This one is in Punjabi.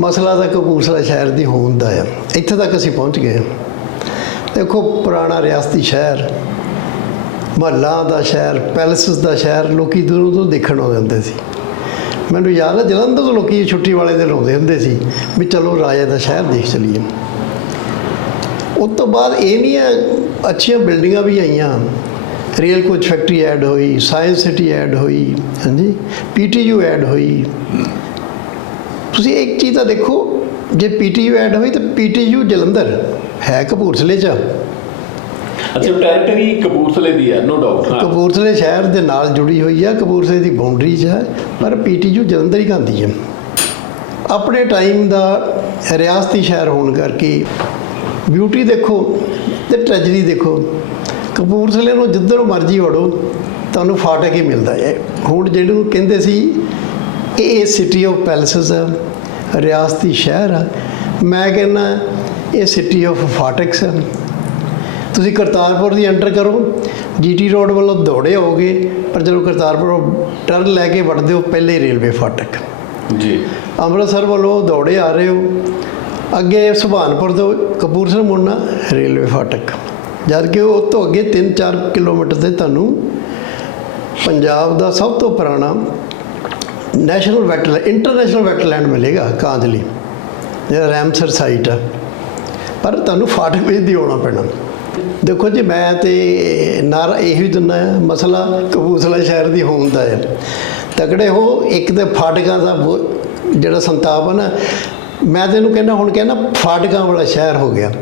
ਮਸਲਾ ਤਾਂ ਕਪੂਰਥਲਾ ਸ਼ਹਿਰ ਦੀ ਹੋਂਦ ਦਾ ਆ। ਇੱਥੇ ਤੱਕ ਅਸੀਂ ਪਹੁੰਚ ਗਏ ਹਾਂ। ਦੇਖੋ, ਪੁਰਾਣਾ ਰਿਆਸਤੀ ਸ਼ਹਿਰ, ਮਹੱਲਾ ਦਾ ਸ਼ਹਿਰ, ਪੈਲੇਸਸ ਦਾ ਸ਼ਹਿਰ, ਲੋਕੀ ਦੂਰੋਂ ਤੋਂ ਦੇਖਣ ਆਉਂਦੇ ਹੁੰਦੇ ਸੀ। ਮੈਨੂੰ ਯਾਦ ਹੈ, ਜਲੰਧਰ ਤੋਂ ਲੋਕੀ ਛੁੱਟੀ ਵਾਲੇ ਦਿਨ ਆਉਂਦੇ ਹੁੰਦੇ ਸੀ ਵੀ ਚਲੋ ਰਾਜੇ ਦਾ ਸ਼ਹਿਰ ਦੇਖ ਚਲੀਏ। ਉਸ ਤੋਂ ਬਾਅਦ ਇਹ ਨਹੀਂ ਹੈ, ਅੱਛੀਆਂ ਬਿਲਡਿੰਗਾਂ ਵੀ ਆਈਆਂ। ਰੀਅਲ ਕੋਚ ਫੈਕਟਰੀ ਐਡ ਹੋਈ ਸਾਇੰਸ ਸਿਟੀ ਐਡ ਹੋਈ, ਹਾਂਜੀ ਪੀਟੀਯੂ ਐਡ ਹੋਈ। ਤੁਸੀਂ ਇੱਕ ਚੀਜ਼ ਤਾਂ ਦੇਖੋ ਜੇ ਪੀਟੀਯੂ ਐਡ ਹੋਈ ਤਾਂ ਪੀਟੀਯੂ ਜਲੰਧਰ ਹੈ ਕਪੂਰਥਲੇ 'ਚ। ਅੱਛਾ ਟੈਰੀਟਰੀ ਕਪੂਰਥਲੇ ਦੀ ਹੈ ਨੋ ਡਾਊਟ ਹਾਂ। ਕਪੂਰਥਲੇ ਸ਼ਹਿਰ ਦੇ ਨਾਲ ਜੁੜੀ ਹੋਈ ਆ ਕਪੂਰਥਲੇ ਦੀ ਬਾਉਂਡਰੀ 'ਚ ਹੈ ਪਰ ਪੀਟੀਯੂ ਜਲੰਧਰ ਹੀ ਗਾਂਦੀ ਹੈ। ਆਪਣੇ ਟਾਈਮ ਦਾ ਰਿਆਸਤੀ ਸ਼ਹਿਰ ਹੋਣ ਕਰਕੇ ਬਿਊਟੀ ਦੇਖੋ ਤੇ ਟ੍ਰੈਜਡੀ ਦੇਖੋ ਕਪੂਰਥਲੇ ਨੂੰ ਜਿੱਧਰ ਮਰਜ਼ੀ ਵੜੋ ਤੁਹਾਨੂੰ ਫਾਟਕ ਹੀ ਮਿਲਦਾ ਹੈ। ਹੁਣ ਜਿਹੜੇ ਨੂੰ ਕਹਿੰਦੇ ਸੀ ਇਹ ਸਿਟੀ ਆਫ ਪੈਲੇਸਸ ਆ ਰਿਆਸਤੀ ਸ਼ਹਿਰ ਆ। ਮੈਂ ਕਹਿੰਦਾ ਇਹ ਸਿਟੀ ਆਫ ਫਾਟਕਸ ਆ। ਤੁਸੀਂ ਕਰਤਾਰਪੁਰ ਦੀ ਐਂਟਰ ਕਰੋ। ਜੀਟੀ ਰੋਡ ਵੱਲੋਂ ਦੌੜੇ ਹੋਗੇ ਪਰ ਜਦੋਂ ਕਰਤਾਰਪੁਰ ਟਰਨ ਲੈ ਕੇ ਵੜਦੇ ਹੋ ਪਹਿਲੇ ਰੇਲਵੇ ਫਾਟਕ ਜੀ। ਅੰਮ੍ਰਿਤਸਰ ਵੱਲੋਂ ਦੌੜੇ ਆ ਰਹੇ ਹੋ। ਅੱਗੇ ਸੁਭਾਨਪੁਰ ਤੋਂ ਕਪੂਰਥਲਾ ਮੁੜਨਾ ਰੇਲਵੇ ਫਾਟਕ ਜਦ ਕਿ ਉਹ ਤੋਂ ਅੱਗੇ 3-4 ਕਿਲੋਮੀਟਰ ਤੇ ਤੁਹਾਨੂੰ ਪੰਜਾਬ ਦਾ ਸਭ ਤੋਂ ਪੁਰਾਣਾ ਨੈਸ਼ਨਲ ਵੈਟਲੈਂਡ ਇੰਟਰਨੈਸ਼ਨਲ ਵੈਟਲੈਂਡ ਮਿਲੇਗਾ ਕਾਂਜਲੀ ਜਿਹੜਾ ਰੈਮਸਰ ਸਾਈਟ ਆ। ਪਰ ਤੁਹਾਨੂੰ ਫਾਟਕ ਵਿੱਚ ਦੀ ਆਉਣਾ ਪੈਣਾ। ਦੇਖੋ ਜੀ, ਮੈਂ ਤੇ ਨਾਰਾ ਇਹੀ ਦਿੰਦਾ ਮਸਲਾ ਕਪੂਰਥਲਾ ਸ਼ਹਿਰ ਦੀ ਹੋਣ ਦਾ ਹੈ। ਤਕੜੇ ਹੋ, ਇੱਕ ਤੇ ਫਾਟਕਾਂ ਦਾ ਬਹੁਤ- ਜਿਹੜਾ ਸੰਤਾਪ ਹੈ ਨਾ, ਮੈਂ ਤੈਨੂੰ ਕਹਿੰਦਾ, ਹੁਣ ਕਹਿੰਦਾ ਫਾਟਕਾਂ ਵਾਲਾ ਸ਼ਹਿਰ ਹੋ ਗਿਆ।